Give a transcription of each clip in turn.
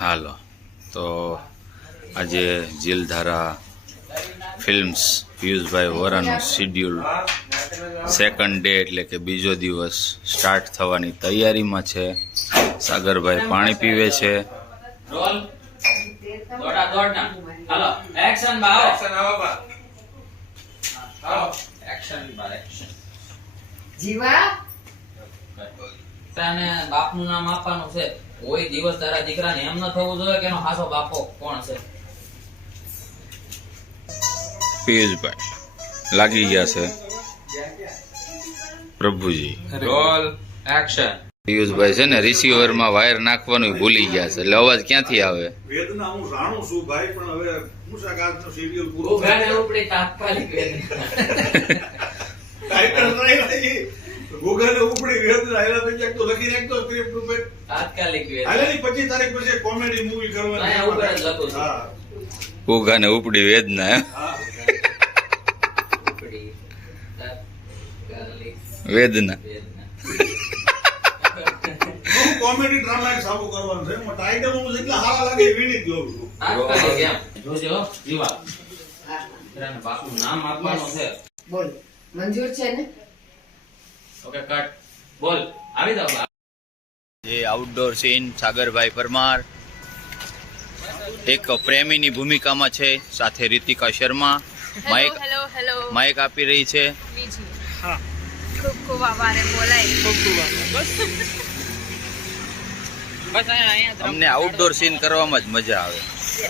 હાલો તો આજે જીલધારા ફિલ્મ્સ પિયુષભાઈ વોરાનું schedule second day એટલે કે બીજો દિવસ સ્ટાર્ટ થવાની તૈયારીમાં છે. સાગરભાઈ પાણી પીવે છે. બાપનું નામ આપવાનું છે. કોઈ દિવસ તારા દીકરાને એમ ન થવું જોઈએ કે એનો હાસો બાપો કોણ છે. પિયુષભાઈ લાગી ગયા છે. પ્રભુજી રોલ એક્શન. પિયુષભાઈ છે ને રિસીવરમાં વાયર નાખવાનું ભૂલી ગયા છે એટલે અવાજ ક્યાંથી આવે. વેદના હું જાણું છું ભાઈ, પણ હવે મુસાકાતનો શેડ્યુલ પૂરો ઉઘાડે ઉપડી તાત્કાલિક વેદના. ટાઈટલ નહીં ગૂગલે ઉપડી વેદના આયલા તો ક્યાંક તો લખી નાખતો સ્ક્રિપ્ટ ઉપર તાત્કાલિક વેદના. આયલાની 25 તારીખ પછી કોમેડી મૂવી કરવાની. અહીંયા ઉપર જ લખું છું. હા ઉઘાને ઉપડી વેદના એમ? હા ઉપડી તાત્કાલિક વેદના વેદના. હું કોમેડી ડ્રામા એક સાબુ કરવાનું છે. હું ટાઈટલ હું જેટલા સારા લાગે એ વીણી જ લઉં છું. તાત્કાલિક એમ. જોજો જીવા. દીકરાને બાપનું નામ આપવાનું છે. બોલ મંજૂર છે ને? Okay cut. બોલ આવી જાવ. જે આઉટડોર સીન સાગરભાઈ પરમાર એક પ્રેમીની ભૂમિકામાં છે, સાથે રીતિકા શર્મા માઇક માઇક આપી રહી છે. ખૂબ ખૂબ આભાર બોલાય. બસ અહીંયા અમને આઉટડોર સીન કરવામાં જ મજા આવે.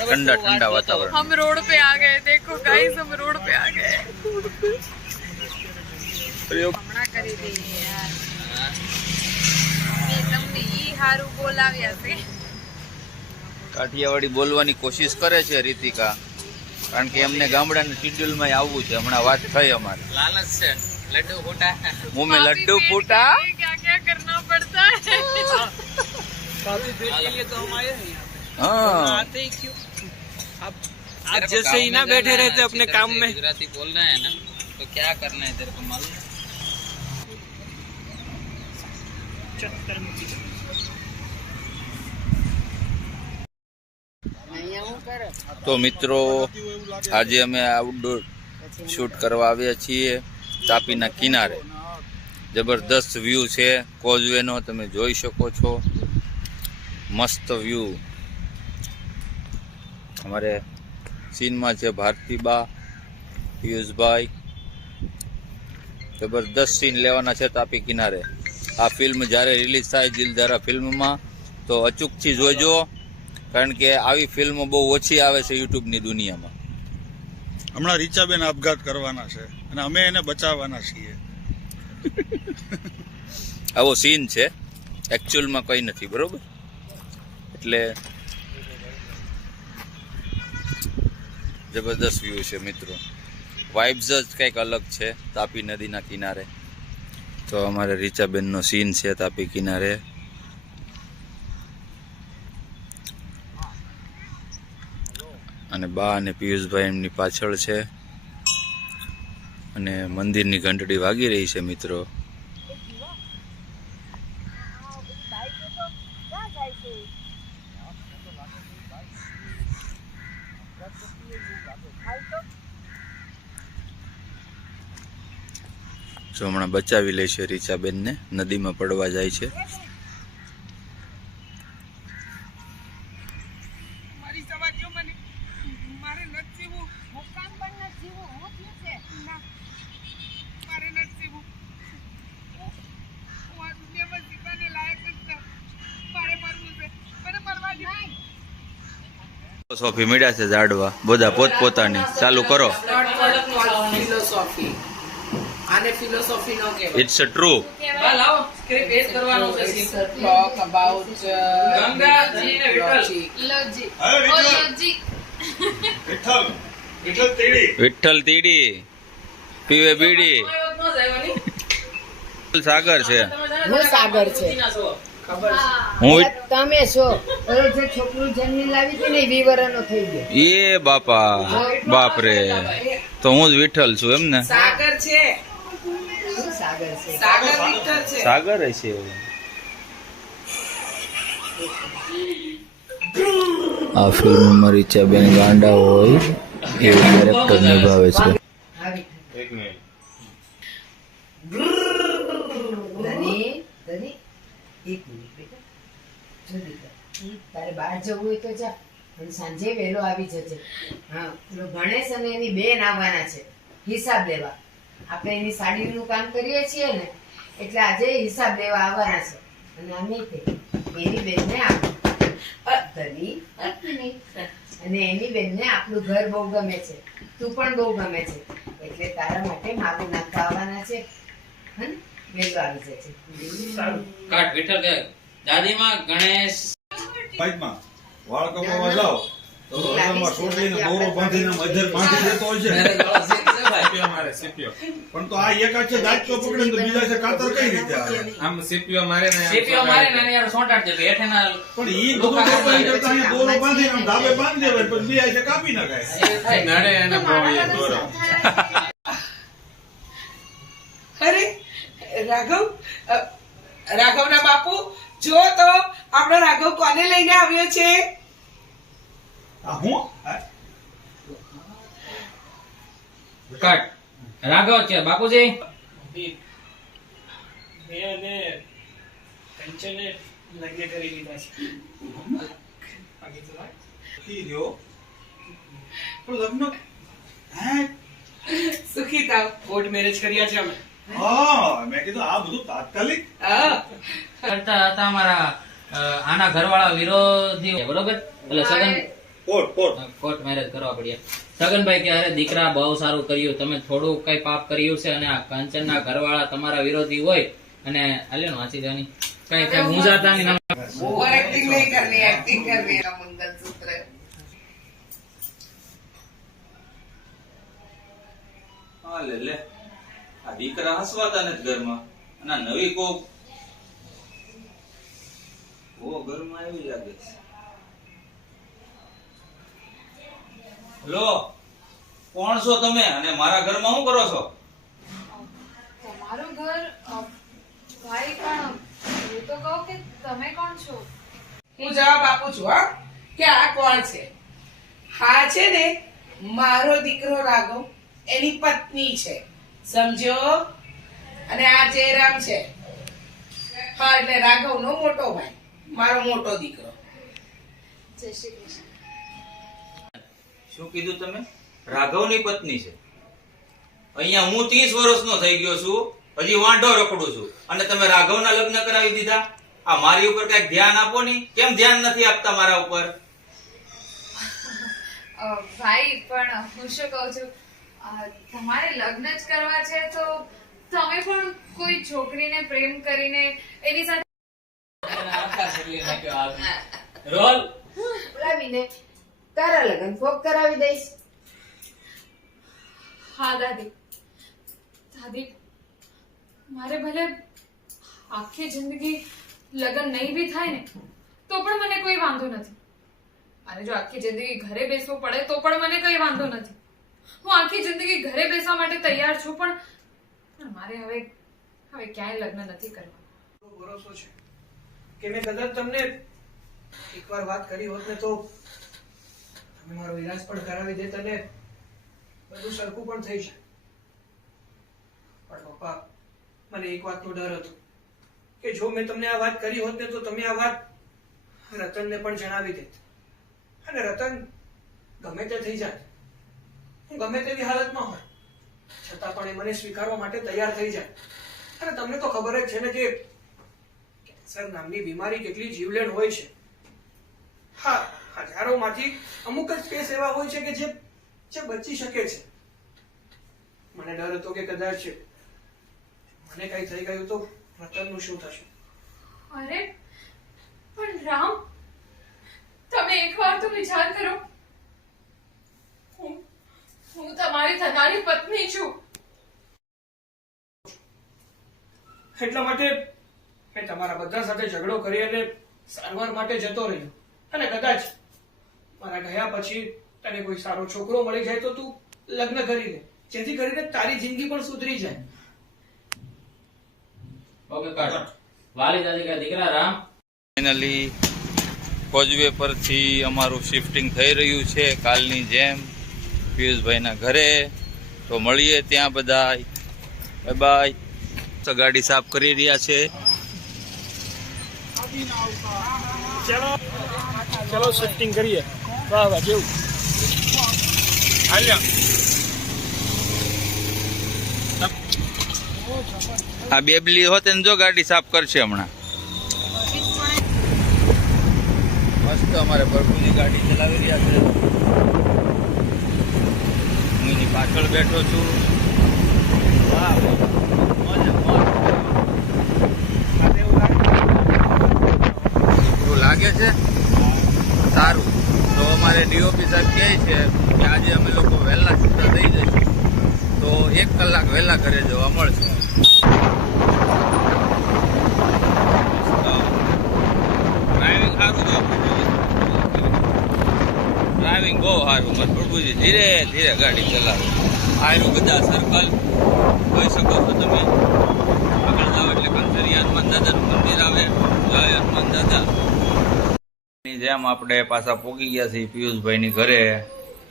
ઠંડા ઠંડા વાતાવરણ. हम रोड पे आ गए, देखो गाइस हम रोड पे आ गए. હમણાં કરી દઈએ યાર. મેં તમને ઈ હારું બોલાવ્યા છે. કાઠિયાવાડી બોલવાની કોશિશ કરે છે રીતિકા, કારણ કે એમને ગામડાના શિડ્યુલમાં આવવું છે. હમણાં વાત થઈ અમારે. લાલચ છે. લડ્ડુ ફૂટા. મુંહ में लड्डू फूटा. क्या क्या करना पड़ता है. काफी देर के लिए तो हम आए हैं यहाँ पे. हाँ आते ही क्यों? आप जैसे ही ना बैठे रहते अपने काम में. गुजराती बोलना है ना तो क्या करना है तेरे को मालूम? તો મિત્રો આજે અમે આઉટડોર શૂટ કરવા આવ્યા છીએ તાપીના કિનારે. જબરદસ્ત વ્યૂ છે કોઝવેનો, તમે જોઈ શકો છો. મસ્ત વ્યૂ. અમારે સીનમાં છે ભારતીબા, પિયુષભાઈ. જબરદસ્ત સીન લેવાના છે તાપી કિનારે. આ ફિલ્મ જ્યારે રિલીઝ થાય જીલધારા ફિલ્મમાં તો અચૂકથી જોજો, કારણ કે આવી ફિલ્મો બહુ ઓછી આવે છે યુટ્યુબની દુનિયામાં. હમણાં રીચાબેન આપઘાત કરવાના છે અને અમે એને બચાવવાના છીએ. આવો સીન છે, એકચ્યુઅલમાં કંઈ નથી, બરોબર? એટલે જબરદસ્ત વ્યૂ છે મિત્રો. વાઇબ્સ જ કંઈક અલગ છે તાપી નદીના કિનારે. તો અમારે રીચાબેનનો સીન છે તાપી કિનારે. અને બા અને પિયુષભાઈ એમની પાછળ છે અને મંદિરની ઘંટડી વાગી રહી છે મિત્રો. જો હમણાં બચાવી લે છે રીચાબેનને, નદીમાં પડવા જાય છે. ફિલોસોફી મળ્યા છે ઝાડવા બધા પોતપોતાની. ચાલુ કરો. ફિલોસોફી આને ફિલોસોફી નો કહેવાય. It's true. લાવો સ્ક્રિપ્ટ એડ કરવાનો છે. It's a talk about ગંગાજી ને વિઠ્ઠલ. લોજી હવે ઓ વિઠ્ઠલ લોજી વિઠ્ઠલ વિઠ્ઠલ તેડી વિઠ્ઠલ તીડી પીવે બીડી. સાગર છે. હું સાગર છે. ખબર હું છે તમે છો. ઓલો જે છોકરું જન્મી લાવી હતી ને એ 20 વર્ષનો થઈ ગયો. એ બાપા બાપ રે. તો હું જ વિઠ્ઠલ છું એમ ને? સાગર છે. સાગર છે. સાગર વિઠ્ઠલ છે. સાગર છે. આ ફિલ્મમાં રીચાબેન ગાંડા હોય એવું કેરેક્ટર નિભાવે છે. આવી એક મિનિટ. ધની ધની એક મિનિટ બેટા જો દીકરા તારે બહાર જવું હોય તો જા પણ સાંજે વહેલો આવી જજે. હા પેલો ગણેશ અને એની બેન આવવાના છે હિસાબ લેવા. આપણે એની સાડીનું કામ કરીએ છીએ ને એટલે આજે હિસાબ લેવા આવવાના છે અને અમે તે એની બેનને ધની એક મિનિટ. અને એની બેનને આપણું ઘર બહુ ગમે છે, તું પણ બહુ ગમે છે એટલે તારા માટે માગું નાખવા આવવાના છે. હે ને વહેલો આવી જજે. કાટ વિઠ્ઠલ કે દાદીમાં ગણેશ બાઈકમાં વાળ કપાવવા જાઓ તો હજારમાં સોટલીને દોરો બાંધીને મધર બાંધી દેતો હોય છે. સીપીઓ મારે સીપીઓ. પણ તો આ એક હાથે દાંત પકડે ને તો બીજા છે કાતર કઈ રીતે આવે? આમ સીપીઓ મારે ને આમ સીપીઓ મારે ને યાર સોંટાડ દે હેઠેના પણ ઈ બધું કપાઈ કરતા અહીંયા દોરો બાંધીને આમ ધાબે બાંધી દેવાય પછી બે હાથે કાપી નખાય. નડે એને પ્રોવાય દોરો. અરે રાઘવના બાપુ જો તો આપણો રાઘવ કોને લઈને આવ્યો છે. આ હું કાટ રાઘવ છે બાપુજી. ઈ રહ્યો પણ લગ્ન હે સુખી થાવ. કોર્ટ મેરેજ કર્યા છે અમે. હા મેં કીધું આ બધું તાત્કાલિક. હા કરતા હતા અમારા આના ઘરવાળા વિરોધી બરોબર એટલે સગન કોર્ટ મેરેજ કરવા પડ્યા. સગનભાઈ કે અરે દીકરા બહુ સારું કર્યું, તમે થોડું કઈ પાપ કર્યું છે અને આ કંચનના ઘરવાળા તમારા વિરોધી હોય અને આલ્યો ને વાંચી દેવાની કઈ કઈ મૂંઝાતા નહીં. ઓવર એક્ટિંગ નહીં કરવી, એક્ટિંગ કરવી. મંગલસૂત્ર હા લે આ દીકરા હસવાતા નથી ઘરમાં અને આ નવી કોક ઓ ઘરમાં આવી લાગે છે. લો કોણ છો તમે અને મારા ઘરમાં શું કરો છો? તમારું ઘર ભાઈ પણ એ તો કહો કે તમે કોણ છો? હું જવાબ આપું છું હા કે આ કોણ છે. હા છે ને મારો દીકરો રાઘવ, એની પત્ની છે, સમજો. અને આ જયરામ છે. હા એટલે રાઘવનો મોટો ભાઈ, મારો મોટો દીકરો. જય શ્રી કૃષ્ણ. શું કીધું તમે? રાઘવની પત્ની છે. અહીંયા હું 30 વર્ષનો થઈ ગયો છું, હજી વાંઢો રખડું છું અને તમે રાઘવના લગ્ન કરાવી દીધા. આ મારી ઉપર કઈક ધ્યાન આપો ની. કેમ ધ્યાન નથી આપતા મારા ઉપર? ભાઈ પણ હું શું કહું છું, તમારે લગ્ન જ કરવા છે તો તમે પણ કોઈ છોકરીને પ્રેમ કરીને એની સાથે રોલ બોલાવીને તારા લગ્ન ફોક કરાવી દઈશ. હા દાદી મારે ભલે આખી જિંદગી લગ્ન નહીં બી થાય ને તો પણ મને કોઈ વાંધો નથી. અને જો આખી જિંદગી ઘરે બેસવું પડે તો પણ મને કોઈ વાંધો નથી. હું આખી જિંદગી ઘરે બેસવા માટે તૈયાર છું પણ મારે હવે ક્યાંય લગ્ન નથી કરવા. ભરોસો છે કે મેં કદાચ તમને એકવાર વાત કરી હોત ને તો તમે મારો ઈલાજ પણ કરાવી દેત અને બધું સરખું પણ થઈ જાય. પણ પપ્પા મને એક વાતનો ડર હતો કે જો મેં તમને આ વાત કરી હોત ને તો તમે આ વાત રતનને પણ જણાવી દેત અને રતન ગમે તે થઈ જાય, હું ગમે તેવી હાલતમાં હોય છતાં પણ એ મને સ્વીકારવા માટે તૈયાર થઈ જાય. અને તમને તો ખબર જ છે ને કે કેન્સર નામની બીમારી કેટલી જીવલેણ હોય છે. હા, હજારોમાંથી અમુક જ કેસ એવા હોય છે કે જે બચી શકે છે. મને ડર હતો કે કદાચ મને કઈ થઈ ગયું તો રતનનું શું થશે. અરે પણ રામ, તમે એકવાર તો વિચાર કરો, હું તમારી થનારી પત્ની છું. એટલા માટે મેં તમારા બધા સાથે ઝઘડો કરી અને સારવાર માટે જતો રહ્યો. અને કદાચ મારા ગયા પછી તને કોઈ સારો છોકરો મળી જાય તો તું લગ્ન કરી લે, જેથી કરીને તારી જિંદગી પણ સુધરી જાય. ઓકે કાટ વાલી દાદી કા દીકરા રામ ફાઇનલી કોઝવે પરથી અમારું શિફ્ટિંગ થઈ રહ્યું છે કાલની જેમ પિયુષભાઈના ઘરે. તો મળીએ ત્યાં બધા. Bye bye. તો ગાડી સાફ કરી રહ્યા છે. ચલો શિફ્ટિંગ કરીએ. વાહ વાહ જેવું આ બેબલી હોતે ને જો ગાડી સાફ કરશે હમણાં. મસ્ત અમારે પ્રભુજી ગાડી ચલાવી રહ્યા છે. હું એની પાછળ બેઠો છું. વાહ એવું લાગે છે. સારું. તો અમારે ડીઓપી સાહેબ કહે છે કે આજે અમે લોકો વહેલા છૂટા થઈ જઈશું તો 1 કલાક વહેલા ઘરે જવા મળશે. ડ્રાઇવિંગ સારું જો ડ્રાઇવિંગ બહુ સારું. મારે પ્રભુજી ધીરે ધીરે ગાડી ચલાવે. આયરું બધા સર્કલ જોઈ શકો છો તમે. આગળ જાવ એટલે કંસરિયા હનુમાન દાદાનું મંદિર આવે. જય હનુમાન દાદા. જેમ આપણે પાછા પોગી ગયા છીએ પિયુષભાઈની ઘરે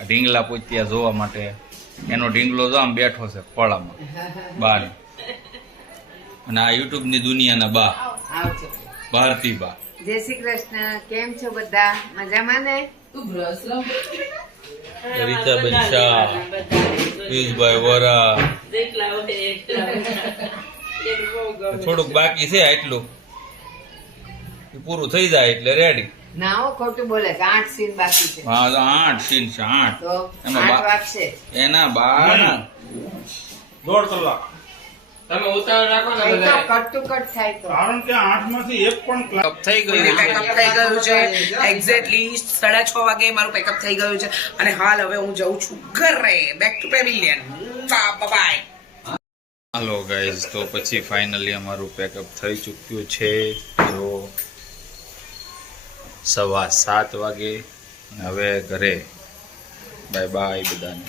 ઢીંગલા પૂછ્યા જોવા માટે. એનો ઢીંગલો જો આમ બેઠો છે ખોળામાં બા. અને આ યુટ્યુબની દુનિયાના બા આવજો. ભારતી બા. જય શ્રી કૃષ્ણ. કેમ છો બધા? મજામાં ને? રીતાબેન શાહ, પિયુષભાઈ વોરા. થોડુંક બાકી છે એટલું પૂરું થઈ જાય એટલે રેડી. ના હો, ખોટું બોલે છે. 8 સીન બાકી છે. હા તો 8 સીન છે. 8 તો એમાં 8 વાગશે. એના બાના 1.5 કલાક. તમે ઉતાવળ રાખો ને કઈ તો બધા. કટ ટુ કટ થાય તો. કારણ કે 8 માંથી એક પણ ક્લાસ થઈ ગયું છે. પેકઅપ થઈ ગયું છે એક્ઝેક્ટલી 6:30 વાગે મારું પેકઅપ થઈ ગયું છે અને હાલ હવે હું જઉં છું ઘરે back to pavilion. Bye. Hello guys, તો પછી ફાઇનલી અમારું પેકઅપ થઈ ચૂક્યું છે. તો 7:15 વાગે હવે ઘરે. બાય બાય બધાને.